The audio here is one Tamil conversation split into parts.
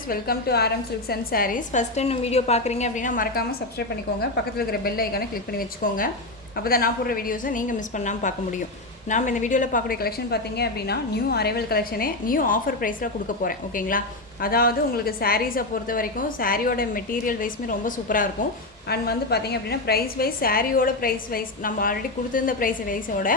friends, welcome to RM Silks and Sarees. First time video பார்க்குறீங்க அப்படின்னா மறக்காமல் சப்ஸ்கிரைப் பண்ணிக்கோங்க. பக்கத்தில் இருக்கிற பெல் ஐக்கானை கிளிக் பண்ணி வச்சுக்கோங்க. அப்போ தான் நான் போடுற வீடியோஸை நீங்கள் மிஸ் பண்ணாமல் பார்க்க முடியும். நாம் இந்த வீடியோவில் பார்க்கக்கூடிய கலெக்ஷன் பார்த்தீங்க அப்படின்னா நியூ அரைவல் கலெக்ஷனே நியூ ஆஃபர் ப்ரைஸில் கொடுக்க போகிறேன். ஓகேங்களா? அதாவது உங்களுக்கு சாரீஸை பொறுத்த வரைக்கும் சாரியோட மெட்டீரியல் வைஸ்மே ரொம்ப சூப்பராக இருக்கும். அண்ட் வந்து பார்த்தீங்க அப்படின்னா ப்ரைஸ் வைஸ் சாரியோட ப்ரைஸ் வைஸ் நம்ம ஆல்ரெடி கொடுத்துருந்த ப்ரைஸ் வைஸோட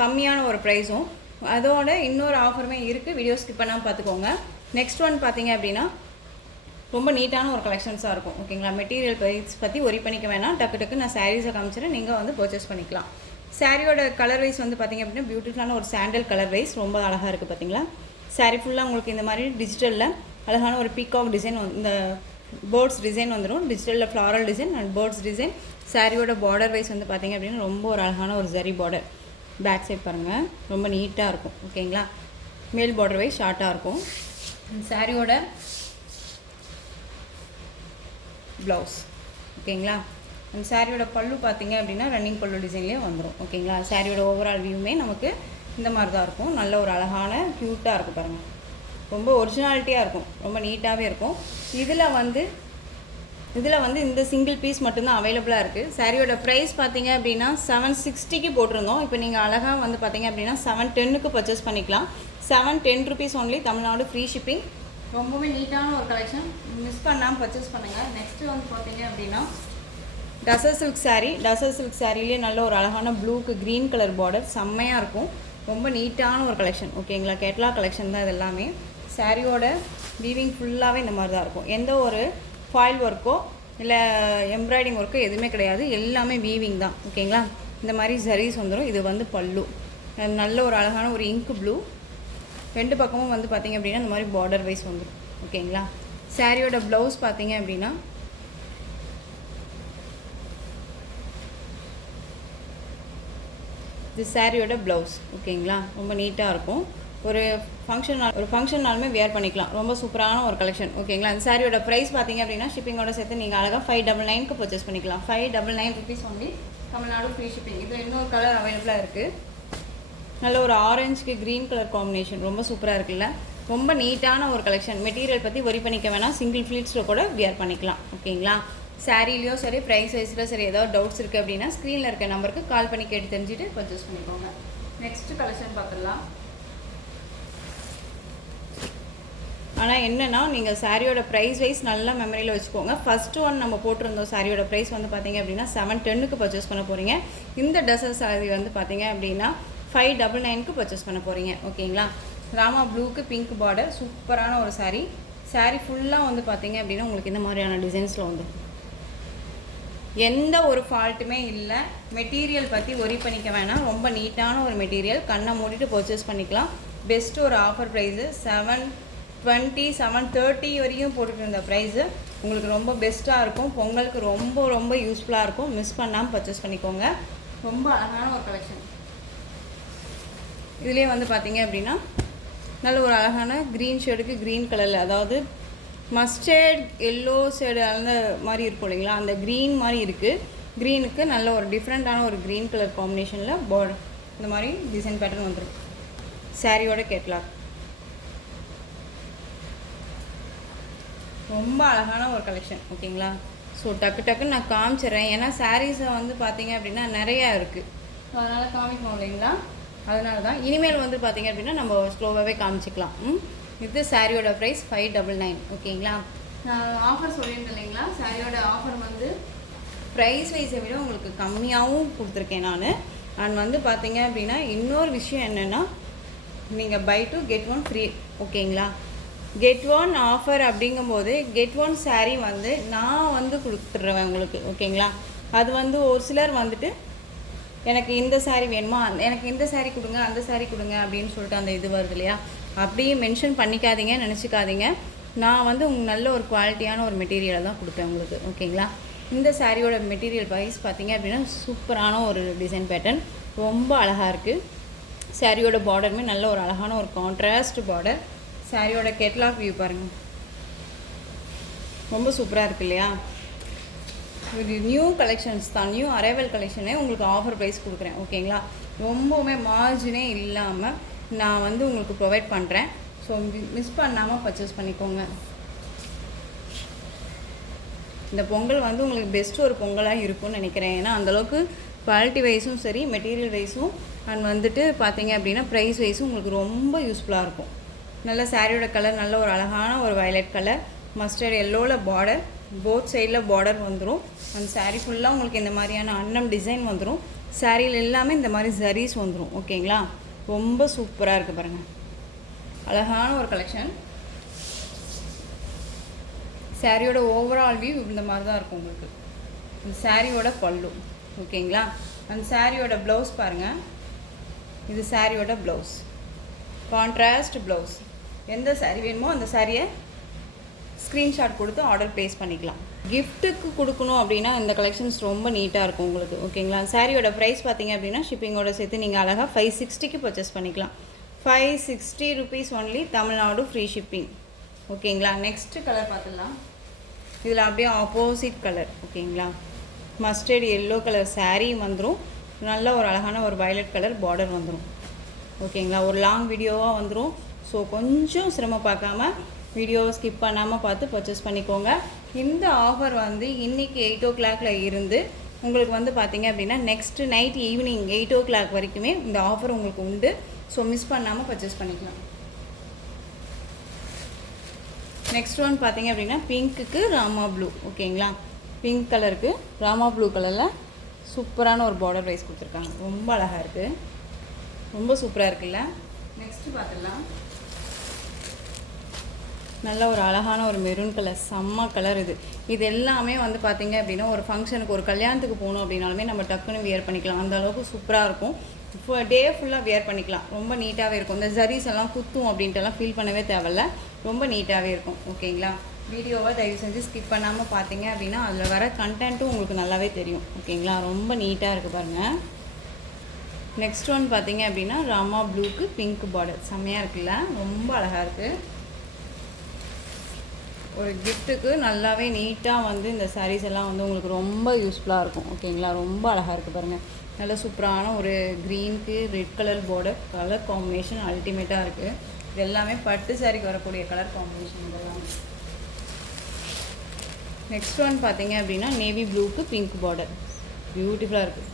கம்மியான ஒரு ப்ரைஸும் அதோட இன்னொரு ஆஃபருமே இருக்குது. வீடியோ ஸ்கிப் பண்ணாமல் பார்த்துக்கோங்க. நெக்ஸ்ட் ஒன் பார்த்தீங்க அப்படின்னா ரொம்ப நீட்டான ஒரு கலெக்ஷன்ஸாக இருக்கும். ஓகேங்களா? மெட்டீரியல் ப்ரைஸ் பற்றி ஒரி பண்ணிக்க வேணாம். டக்கு நான் சாரீஸை காமிச்சிட்டு நீங்கள் வந்து பர்ச்சேஸ் பண்ணிக்கலாம். சாரியோட கலர் வைஸ் வந்து பார்த்திங்க அப்படின்னா பியூட்டிஃபுல்லான ஒரு சாண்டல் கலர் வைஸ் ரொம்ப அழகாக இருக்குது. பார்த்தீங்களா? சாரீ ஃபுல்லாக உங்களுக்கு இந்த மாதிரி டிஜிட்டலில் அழகான ஒரு பீகாக் டிசைன், இந்த பேர்ட்ஸ் டிசைன் வந்துடும். டிஜிட்டலில் floral design and birds design. சாரியோட பார்டர் வைஸ் வந்து பார்த்திங்க அப்படின்னா ரொம்ப ஒரு அழகான ஒரு ஜரி பார்டர். பேக் சைட் பாருங்கள், ரொம்ப நீட்டாக இருக்கும். ஓகேங்களா? மேல் பார்டர் வைஸ் ஷார்ட்டாக இருக்கும். சாரியோட ப்ளவுஸ். ஓகேங்களா? அந்த சாரியோட பல்லு பார்த்தீங்க அப்படின்னா ரன்னிங் பல்லு டிசைன்லேயே வந்துடும். ஓகேங்களா? சாரியோட ஓவரால் வியூமே நமக்கு இந்த மாதிரி தான் இருக்கும். நல்ல ஒரு அழகான க்யூட்டாக இருக்கும் பாருங்கள். ரொம்ப ஒரிஜினாலிட்டியாக இருக்கும், ரொம்ப நீட்டாகவே இருக்கும். இதில் வந்து இந்த சிங்கிள் பீஸ் மட்டும்தான் அவைலபிளாக இருக்குது. சாரியோட ப்ரைஸ் பார்த்தீங்க அப்படின்னா 760க்கு போட்டிருந்தோம். இப்போ நீங்கள் அழகாக வந்து பார்த்தீங்க அப்படின்னா 710க்கு பர்ச்சேஸ் பண்ணிக்கலாம். 710 rupees only, Tamil Nadu free shipping. ரொம்பவே நீட்டான ஒரு கலெக்ஷன், மிஸ் பண்ணாமல் பர்ச்சேஸ் பண்ணுங்கள். நெக்ஸ்ட்டு வந்து பார்த்தீங்க அப்படின்னா டசர் சில்க் சாரீ. டசர் சில்க் சாரிலேயே நல்ல ஒரு அழகான ப்ளூக்கு க்ரீன் கலர் பார்டர் செம்மையாக இருக்கும். ரொம்ப நீட்டான ஒரு கலெக்ஷன். ஓகேங்களா? கேட்லாக் கலெக்ஷன் தான் இது எல்லாமே. சாரியோட வீவிங் ஃபுல்லாகவே இந்த மாதிரி தான் இருக்கும். எந்த ஒரு ஃபாயில் ஒர்க்கோ இல்லை எம்ப்ராய்டிங் ஒர்க்கோ எதுவுமே கிடையாது, எல்லாமே வீவிங் தான். ஓகேங்களா? இந்த மாதிரி ஜரீஸ் வந்துடும். இது வந்து பல்லு, நல்ல ஒரு அழகான ஒரு இங்க் ப்ளூ. ரெண்டு பக்கமும் வந்து பார்த்திங்க அப்படின்னா இந்த மாதிரி பார்டர் வைஸ் வந்துடும். ஓகேங்களா? சாரியோட ப்ளவுஸ் பார்த்தீங்க அப்படின்னா இது சாரியோட ப்ளவுஸ். ஓகேங்களா? ரொம்ப நீட்டாக இருக்கும். ஒரு ஃபங்க்ஷன்னாலுமே வேர் பண்ணிக்கலாம். ரொம்ப சூப்பரான ஒரு கலெக்ஷன். ஓகேங்களா? அந்த சாரியோட ப்ரைஸ் பார்த்தீங்க அப்படின்னா ஷிப்பிங்கோட சேர்த்து நீங்கள் அழகாக 599க்கு பர்ச்சேஸ் பண்ணிக்கலாம். 599 rupees only, Tamil Nadu free shipping. இது இன்னொரு கலர் அவைலபிளாக இருக்குது. நல்ல ஒரு ஆரஞ்சுக்கு க்ரீன் கலர் காம்பினேஷன், ரொம்ப சூப்பராக இருக்குல்ல? ரொம்ப நீட்டான ஒரு கலெக்ஷன். மெட்டீரியல் பற்றி ஒரி பண்ணிக்க வேணாம், சிங்கிள் ஃப்ளீட்ஸில் கூட வியர் பண்ணிக்கலாம். ஓகேங்களா? சாரிலையோ சரி, ப்ரைஸ் வைஸில் சரி, ஏதாவது டவுட்ஸ் இருக்குது அப்படின்னா ஸ்க்ரீனில் இருக்க நம்பருக்கு கால் பண்ணி கேட்டு தெரிஞ்சுட்டு பர்ச்சேஸ் பண்ணிக்கோங்க. நெக்ஸ்ட்டு கலெக்ஷன் பார்த்துடலாம். ஆனால் என்னென்னா நீங்கள் சாரியோட ப்ரைஸ் வைஸ் நல்லா மெமரியில் வச்சுக்கோங்க. ஃபஸ்ட்டு ஒன் நம்ம போட்டிருந்தோம் சாரியோட ப்ரைஸ் வந்து பார்த்தீங்க அப்படின்னா 710க்கு பர்ச்சேஸ் பண்ண போகிறீங்க. இந்த டசர் சாரி வந்து பார்த்தீங்க அப்படின்னா 599க்கு பர்ச்சேஸ் பண்ண போகிறீங்க. ஓகேங்களா? ராமா ப்ளூக்கு பிங்க் பார்டர், சூப்பரான ஒரு சாரீ. சாரீ ஃபுல்லாக வந்து பார்த்தீங்க அப்படின்னா உங்களுக்கு இந்த மாதிரியான டிசைன்ஸில் வந்து எந்த ஒரு ஃபால்ட்டுமே இல்லை. மெட்டீரியல் பற்றி ஒரி பண்ணிக்க வேணாம். ரொம்ப நீட்டான ஒரு மெட்டீரியல், கண்ணை மூடிட்டு பர்ச்சேஸ் பண்ணிக்கலாம். பெஸ்ட்டு ஒரு ஆஃபர் ப்ரைஸு 720 730 வரையும் போட்டுருந்த ப்ரைஸு உங்களுக்கு ரொம்ப பெஸ்ட்டாக இருக்கும். பொங்கலுக்கு ரொம்ப யூஸ்ஃபுல்லாக இருக்கும். மிஸ் பண்ணாமல் பர்ச்சேஸ் பண்ணிக்கோங்க. ரொம்ப அழகான ஒரு கலெக்ஷன். இதுலேயே வந்து பார்த்தீங்க அப்படின்னா நல்ல ஒரு அழகான க்ரீன் ஷேடுக்கு க்ரீன் கலரில், அதாவது மஸ்டர்ட் எல்லோ ஷேடு அந்த மாதிரி இருக்கும் இல்லைங்களா? அந்த க்ரீன் மாதிரி இருக்குது. க்ரீனுக்கு நல்ல ஒரு டிஃப்ரெண்ட்டான ஒரு க்ரீன் கலர் காம்பினேஷனில் பார்டர் இந்த மாதிரி டிசைன் பேட்டர்ன் வந்துடும். சாரியோட கேட்லாக் ரொம்ப அழகான ஒரு கலெக்ஷன். ஓகேங்களா? ஸோ டக்குன்னு நான் காமிச்சிட்றேன். ஏன்னா சாரீஸை வந்து பார்த்தீங்க அப்படின்னா நிறையா இருக்குது, ஸோ அதனால் காமிக்கணும் இல்லைங்களா? அதனால தான் இனிமேல் வந்து பார்த்தீங்க அப்படின்னா நம்ம ஸ்லோவாகவே காமிச்சிக்கலாம். இது சாரியோட ப்ரைஸ் 599. ஓகேங்களா? நான் ஆஃபர் சொல்லியிருந்தேன் இல்லைங்களா? சாரியோட ஆஃபர் வந்து ப்ரைஸ் வைஸை விட உங்களுக்கு கம்மியாகவும் கொடுத்துருக்கேன் நான். அண்ட் வந்து பார்த்தீங்க அப்படின்னா இன்னொரு விஷயம் என்னென்னா, நீங்கள் பை 2 get 1 ஃப்ரீ. ஓகேங்களா? get 1 ஆஃபர் அப்படிங்கும்போது get 1 சாரீ வந்து நான் வந்து கொடுத்துட்றேன் உங்களுக்கு. ஓகேங்களா? அது வந்து ஒரு சிலர் வந்துட்டு எனக்கு இந்த சாரீ வேணுமா, எனக்கு இந்த சாரீ கொடுங்க, அந்த சாரீ கொடுங்க அப்படின்னு சொல்லிட்டு அந்த இது வருது இல்லையா? அப்படியே மென்ஷன் பண்ணிக்காதீங்க, நினச்சிக்காதீங்க. நான் வந்து உங்களுக்கு நல்ல ஒரு குவாலிட்டியான ஒரு மெட்டீரியலை தான் கொடுப்பேன் உங்களுக்கு. ஓகேங்களா? இந்த சாரியோட மெட்டீரியல் வைஸ் பார்த்தீங்க அப்படின்னா சூப்பரான ஒரு டிசைன் பேட்டர்ன், ரொம்ப அழகாக இருக்குது. சாரியோட பார்டருமே நல்ல ஒரு அழகான ஒரு கான்ட்ராஸ்ட் பார்டர். சாரியோட கேட்லாக் வியூ பாருங்கள், ரொம்ப சூப்பராக இருக்குது இல்லையா? இது நியூ கலெக்ஷன்ஸ் தான், நியூ அரைவல் கலெக்ஷனே உங்களுக்கு ஆஃபர் ப்ரைஸ் கொடுக்குறேன். ஓகேங்களா? ரொம்பவுமே மார்ஜினே இல்லாமல் நான் வந்து உங்களுக்கு ப்ரொவைட் பண்ணுறேன். ஸோ மிஸ் பண்ணாமல் பர்ச்சேஸ் பண்ணிக்கோங்க. இந்த பொங்கல் வந்து உங்களுக்கு பெஸ்ட்டு ஒரு பொங்கலாக இருக்கும்னு நினைக்கிறேன். ஏன்னா அந்தளவுக்கு குவாலிட்டி வைஸும் சரி, மெட்டீரியல் வைஸும் அண்ட் வந்துட்டு பார்த்தீங்க அப்படின்னா ப்ரைஸ் வைஸும் உங்களுக்கு ரொம்ப யூஸ்ஃபுல்லாக இருக்கும். நல்ல சாரியோட கலர் நல்ல ஒரு அழகான ஒரு வயலட் கலர், மஸ்டர்ட் எல்லோவில் பார்டர், போத் சைடில் பார்டர் வந்துடும். அந்த சாரீ ஃபுல்லாக உங்களுக்கு இந்த மாதிரியான அன்னம் டிசைன் வந்துடும். சாரியில் எல்லாமே இந்த மாதிரி ஜரீஸ் வந்துடும். ஓகேங்களா, ரொம்ப சூப்பராக இருக்குது பாருங்கள், அழகான ஒரு கலெக்ஷன். சாரியோட ஓவரால் வியூ இந்த மாதிரி தான் இருக்கும் உங்களுக்கு. இந்த சாரியோட பல்லு. ஓகேங்களா, அந்த சாரியோட ப்ளவுஸ் பாருங்கள், இது சாரியோட ப்ளவுஸ், கான்ட்ராஸ்ட் ப்ளவுஸ். எந்த சாரீ வேணுமோ அந்த சாரியை ஸ்க்ரீன்ஷாட் கொடுத்து ஆர்டர் ப்ளேஸ் பண்ணிக்கலாம். கிஃப்ட்டுக்கு கொடுக்கணும் அப்படின்னா இந்த கலெக்ஷன்ஸ் ரொம்ப நீட்டாக இருக்கும் உங்களுக்கு. ஓகேங்களா, சாரியோட ப்ரைஸ் பார்த்தீங்க அப்படின்னா ஷிப்பிங்கோட சேர்த்து நீங்கள் அழகாக 560க்கு பர்ச்சேஸ் பண்ணிக்கலாம். 560 rupees only, Tamil Nadu free shipping. ஓகேங்களா, நெக்ஸ்ட்டு கலர் பார்த்துடலாம். இதில் அப்படியே ஆப்போசிட் கலர். ஓகேங்களா, மஸ்டர்ட் எல்லோ கலர் சாரீ வந்துடும். நல்ல ஒரு அழகான ஒரு வயலட் கலர் பார்டர் வந்துடும். ஓகேங்களா, ஒரு லாங் வீடியோவாக வந்துடும். ஸோ கொஞ்சம் சிரமம் பார்க்காம வீடியோவை ஸ்கிப் பண்ணாமல் பார்த்து பர்ச்சேஸ் பண்ணிக்கோங்க. இந்த ஆஃபர் வந்து இன்றைக்கி 8 o'clock இருந்து உங்களுக்கு வந்து பார்த்திங்க அப்படின்னா நெக்ஸ்ட்டு நைட் ஈவினிங் 8 o'clock வரைக்குமே இந்த ஆஃபர் உங்களுக்கு உண்டு. ஸோ மிஸ் பண்ணாமல் பர்ச்சேஸ் பண்ணிக்கலாம். நெக்ஸ்ட் ஒன் பார்த்திங்க அப்படின்னா பிங்க்குக்கு ராமா ப்ளூ. ஓகேங்களா, பிங்க் கலருக்கு ராமா ப்ளூ கலரில் சூப்பரான ஒரு பார்டர் வைஸ் கொடுத்துருக்காங்க. ரொம்ப அழகாக இருக்குது, ரொம்ப சூப்பராக இருக்குல்ல. நெக்ஸ்ட்டு பார்த்துடலாம். நல்ல ஒரு அழகான ஒரு மெரூன் கலர், செம்ம கலர். இது எல்லாமே வந்து பார்த்திங்க அப்படின்னா ஒரு ஃபங்க்ஷனுக்கு ஒரு கல்யாணத்துக்கு போகணும் அப்படின்னாலுமே நம்ம டக்குன்னு வியர் பண்ணிக்கலாம். அந்த அளவுக்கு சூப்பராக இருக்கும். டே ஃபுல்லாக வியர் பண்ணிக்கலாம். ரொம்ப நீட்டாகவே இருக்கும். இந்த ஜரீஸ் எல்லாம் குத்தும் அப்படின்ட்டுலாம் ஃபீல் பண்ணவே தேவையில்ல, ரொம்ப நீட்டாகவே இருக்கும். ஓகேங்களா, வீடியோவை தயவு செஞ்சு ஸ்கிப் பண்ணாமல் பார்த்தீங்க அப்படின்னா அதில் வர கண்டென்ட்டும் உங்களுக்கு நல்லாவே தெரியும். ஓகேங்களா, ரொம்ப நீட்டாக இருக்குது பாருங்கள். நெக்ஸ்ட் ஒன் பார்த்தீங்க அப்படின்னா ராமா ப்ளூக்கு பிங்க் பார்டர், செம்மையாக இருக்குல்ல, ரொம்ப அழகாக இருக்குது. ஒரு கிஃப்ட்டுக்கு நல்லாவே நீட்டாக வந்து இந்த சாரீஸ் எல்லாம் வந்து உங்களுக்கு ரொம்ப யூஸ்ஃபுல்லாக இருக்கும். ஓகேங்களா, ரொம்ப அழகாக இருக்குது பாருங்கள். நல்ல சூப்பரான ஒரு க்ரீனுக்கு red colour border, colour combination அல்டிமேட்டாக இருக்குது. இது எல்லாமே பட்டு சாரிக்கு வரக்கூடிய கலர் காம்பினேஷன் இதெல்லாம். நெக்ஸ்ட் ஒன் பார்த்தீங்க அப்படின்னா நேவி ப்ளூக்கு பிங்க் பார்டர், பியூட்டிஃபுல்லாக இருக்குது.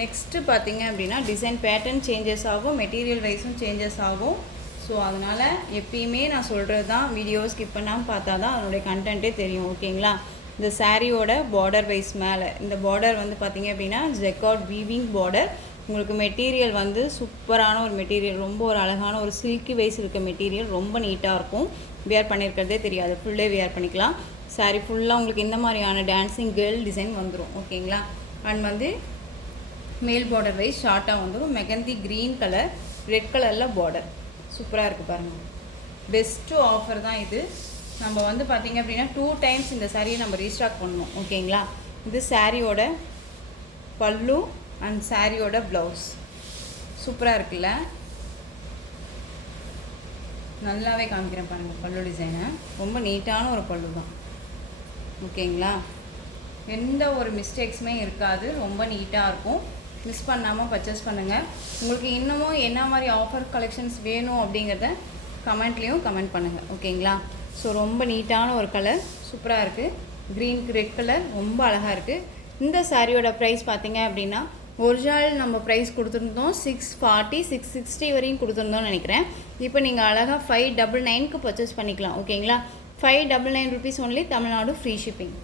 நெக்ஸ்ட்டு பார்த்தீங்க அப்படின்னா டிசைன் பேட்டர்ன் சேஞ்சஸ் ஆகும், மெட்டீரியல் வைஸும் சேஞ்சஸ் ஆகும். ஸோ அதனால் எப்பயுமே நான் சொல்கிறது தான், வீடியோ ஸ்கிப் பண்ணாமல் பார்த்தா தான் அதனுடைய கண்டென்ட்டே தெரியும். ஓகேங்களா, இந்த சாரியோட பார்டர் வைஸ் மேலே இந்த பார்டர் வந்து பார்த்திங்க அப்படின்னா ஜெக்கார்ட் வீவிங் பார்டர். உங்களுக்கு மெட்டீரியல் வந்து சூப்பரான ஒரு மெட்டீரியல், ரொம்ப ஒரு அழகான ஒரு சில்கி வைஸ் இருக்க மெட்டீரியல், ரொம்ப நீட்டாக இருக்கும். வியர் பண்ணியிருக்கிறதே தெரியாது, ஃபுல்லே வியர் பண்ணிக்கலாம். சாரி ஃபுல்லாக உங்களுக்கு இந்த மாதிரியான டான்ஸிங் கேர்ள் டிசைன் வந்துடும். ஓகேங்களா, அண்ட் வந்து மேல் பார்டர் வைஸ் ஷார்ட்டாக வந்துடும். மெகந்தி க்ரீன் கலர், ரெட் கலரில் பார்டர், சூப்பராக இருக்குது பாருங்கள். பெஸ்ட்டு ஆஃபர் தான் இது. நம்ம வந்து பார்த்திங்க அப்படின்னா 2 times இந்த சாரியை நம்ம ரீஸ்டாக் பண்ணணும். ஓகேங்களா, இது சாரியோட பல்லு அண்ட் சாரியோட ப்ளவுஸ், சூப்பராக இருக்குல்ல, நல்லாவே காமிக்கிறேன் பாருங்கள். பல்லு டிசைனை ரொம்ப நீட்டான ஒரு பல்லு தான். ஓகேங்களா, எந்த ஒரு மிஸ்டேக்ஸுமே இருக்காது, ரொம்ப நீட்டாக இருக்கும். மிஸ் பண்ணாமல் பர்ச்சேஸ் பண்ணுங்கள். உங்களுக்கு இன்னமும் என்ன மாதிரி ஆஃபர் கலெக்ஷன்ஸ் வேணும் அப்படிங்கிறத கமெண்ட்லேயும் கமெண்ட் பண்ணுங்கள். ஓகேங்களா, ஸோ ரொம்ப நீட்டான ஒரு கலர், சூப்பராக இருக்குது. க்ரீனுக்கு ரெட் கலர் ரொம்ப அழகாக இருக்குது. இந்த சாரியோட ப்ரைஸ் பார்த்திங்க அப்படின்னா ஒரிஜினல் நம்ம ப்ரைஸ் கொடுத்துருந்தோம் 640 660 வரையும் கொடுத்துருந்தோம்னு நினைக்கிறேன். இப்போ நீங்கள் அழகாக 599க்கு பர்ச்சேஸ் பண்ணிக்கலாம். ஓகேங்களா, 599 rupees only, Tamil Nadu free shipping.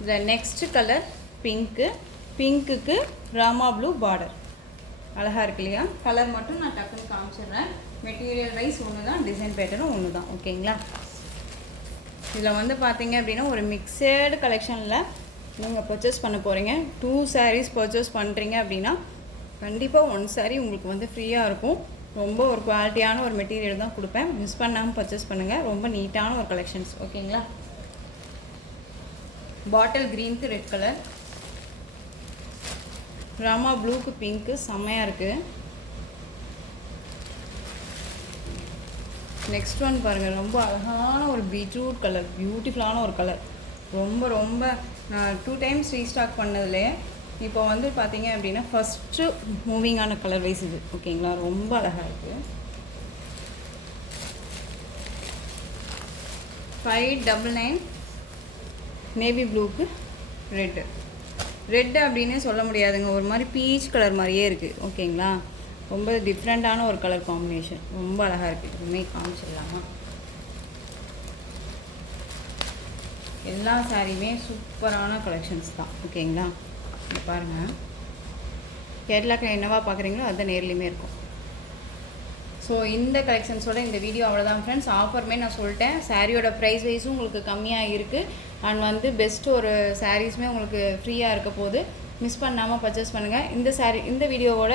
இந்த நெக்ஸ்ட் கலர் பிங்க்குக்கு ராமா ப்ளூ பார்டர், அழகாக இருக்கு இல்லையா. கலர் மட்டும் நான் டக்குன்னு காமிச்சிடுறேன். மெட்டீரியல் வைஸ் ஒன்று தான், டிசைன் பேட்டர்னும் ஒன்று தான். ஓகேங்களா, இதில் வந்து பார்த்தீங்க அப்படின்னா ஒரு மிக்சடு கலெக்ஷனில் நீங்கள் பர்ச்சேஸ் பண்ண போகிறீங்க. 2 sarees பர்ச்சேஸ் பண்ணுறீங்க அப்படின்னா கண்டிப்பாக 1 saree உங்களுக்கு வந்து ஃப்ரீயாக இருக்கும். ரொம்ப ஒரு குவாலிட்டியான ஒரு மெட்டீரியல் தான் கொடுப்பேன், மிஸ் பண்ணாமல் பர்ச்சேஸ் பண்ணுங்கள். ரொம்ப நீட்டான ஒரு கலெக்ஷன்ஸ். ஓகேங்களா, பாட்டில் க்ரீனுக்கு ரெட் கலர், ராமா ப்ளூக்கு பிங்க்கு, செம்மையாக இருக்குது. நெக்ஸ்ட் ஒன் பாருங்கள், ரொம்ப அழகான ஒரு பீட்ரூட் கலர், பியூட்டிஃபுல்லான ஒரு கலர். ரொம்ப ரொம்ப நான் 2 times ரீஸ்டாக் பண்ணதுலேயே இப்போ வந்து பார்த்தீங்க அப்படின்னா ஃபஸ்ட்டு மூவிங்கான கலர் வைஸ் இது ஓகேங்களா, ரொம்ப அழகாக இருக்குது. 599 நேவி ப்ளூக்கு ரெட்டு அப்படின்னு சொல்ல முடியாதுங்க, ஒரு மாதிரி பீச் கலர் மாதிரியே இருக்குது ஓகேங்களா. ரொம்ப டிஃப்ரெண்ட்டான ஒரு கலர் காம்பினேஷன், ரொம்ப அழகாக இருக்குது. இதுவுமே காமிச்சிடலாமா? எல்லா சாரியுமே சூப்பரான கலெக்ஷன்ஸ் தான் ஓகேங்களா. இங்கே பாருங்கள், கேரளாக்கு என்னவா பார்க்குறீங்களோ அதுதான் நேர்லேயுமே இருக்கும். ஸோ இந்த கலெக்ஷன்ஸோட இந்த வீடியோ அவ்வளோதான் ஃப்ரெண்ட்ஸ். ஆஃபருமே நான் சொல்லிட்டேன், சாரியோட ப்ரைஸ் வைஸும் உங்களுக்கு கம்மியாக இருக்குது அண்ட் வந்து பெஸ்ட்டு ஒரு சாரீஸுமே உங்களுக்கு ஃப்ரீயாக இருக்க போது. மிஸ் பண்ணாமல் பர்ச்சேஸ் பண்ணுங்கள். இந்த வீடியோவோட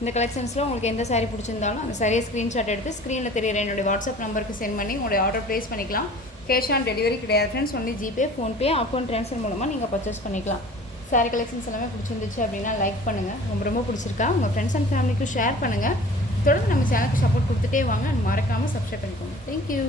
இந்த கலெக்ஷன்ஸில் உங்களுக்கு எந்த சாரீ பிடிச்சிருந்தாலும் அந்த சாரியை ஸ்க்ரீன்ஷாட் எடுத்து ஸ்க்ரீனில் தெரியுற என்னுடைய வாட்ஸ்அப் நம்பருக்கு சென்ட் பண்ணி உங்களுடைய ஆர்டர் ப்ளேஸ் பண்ணிக்கலாம். கேஷ் ஆன் டெலிவரி கிடையாது friends, only GPay, PhonePe, account transfer மூலமாக நீங்கள் பர்ச்சேஸ் பண்ணிக்கலாம். சாரீ கலெக்ஷன்ஸ் எல்லாமே பிடிச்சிருந்துச்சு அப்படின்னா லைக் பண்ணுங்கள். ரொம்ப பிடிச்சிருக்கா உங்கள் ஃப்ரெண்ட்ஸ் அண்ட் ஃபேமிலிக்கும் ஷேர் பண்ணுங்கள். தொடர்ந்து நம்ம சேனலுக்கு சப்போர்ட் கொடுத்துட்டே வாங்க. மறக்காமல் சப்ஸ்கிரைப் பண்ணிக்கோங்க. தேங்க்யூ.